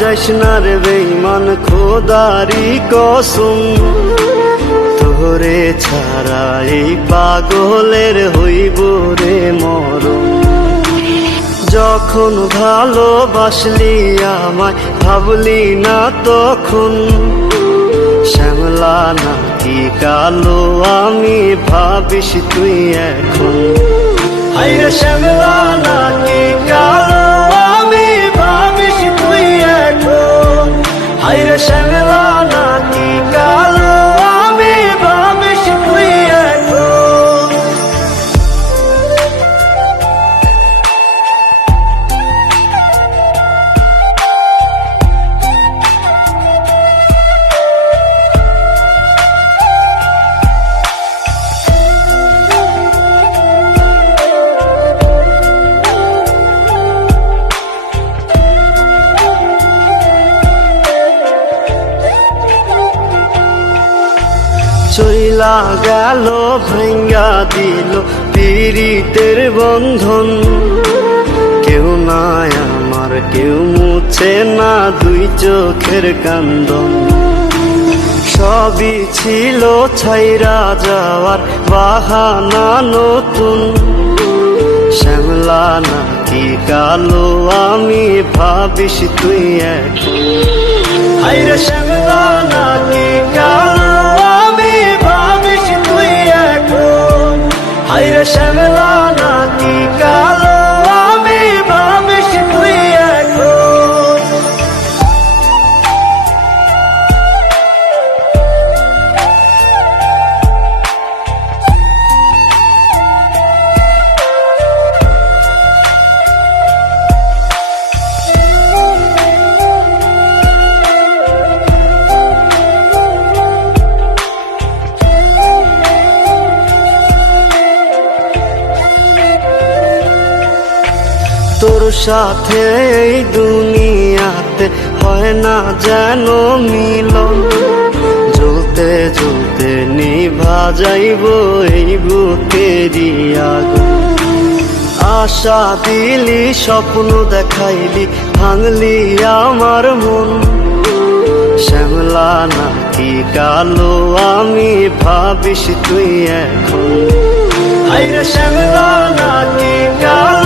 যাইস না রে বেঈমান, খোদারি কসম তোরে ছাড়া এই পাগলের হইব রে মরণ। যখন ভালোবাসলি আমায় ভাবলি না তখন, শ্যামলা নাকি কালো আমি ভাবিস তুই এখন। হায়রে শ্যামলা নাকি কালো আমি ভাবিস তুই এখন। হায়রে শ্যামলা নাকি কালো আমি ভাবিস তুই এখন। চইলা গেল ভাঙ্গা দিল পীড়িতের বন্ধন, কেউ নাই আমার কেউ মুছে না দুই চোখের কান্দন। সবই ছিল ছাইরা যাওয়ার বাহানা নতুন, শ্যামলা নাকি কালো আমি ভাবিস তুই এখন। হায়রে শ্যামলা নাকি কালো আমি ভাবিস তুই এখন। হায়রে শ্যামলা নাকি কালো আমি ভাবিস তুই এখন। তোর সাথে এই দুনিয়াতে হয় না যেন মিলন, জ্বলতে জ্বলতে নিভা যাইব এই বুকেরই আগুন। আশা দিলি স্বপ্ন দেখাইলি ভাঙলি আমার মন, শ্যামলা নাকি কালো আমি ভাবিস তুই এখন। হায়রে শ্যামলা নাকি কালো